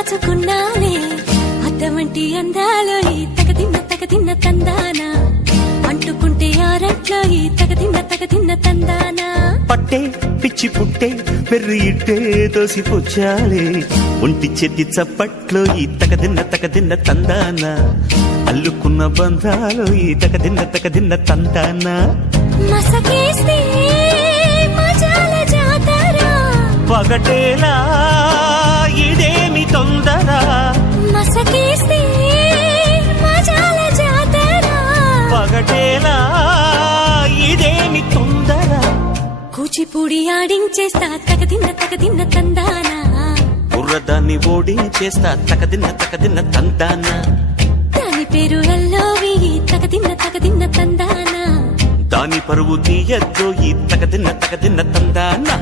దాచుకున్నాలే అద్దమంటి అందాలో ఈ తగదిన్న తందానా అంటుకుంటే ఆరట్లో ఈ తగదిన్న తందానా పట్టే పిచ్చి పుట్టే పెర్రి ఇట్టే దోసిపుచ్చాలే ఒంటి చెట్టి చప్పట్లో ఈ తగదిన్న తందానా అల్లుకున్న బంధాలు ఈ తగదిన్న తందానా మసకేస్తే మజాల జాతర పగటేలా ఇదేమి తొందర మసకేస్తే మజాల జాతర పగటేలా ఇదేమి తొందర కూచిపూడి ఆడించేస్తా తగదిన్న తందానా బుర్రదాన్ని ఓడించేస్తా తగదిన్న తందానా దాని పేరు ఎల్లోవి తగదిన్న తందానా దాని పరువు తీయద్దు ఈ తగదిన్న తందానా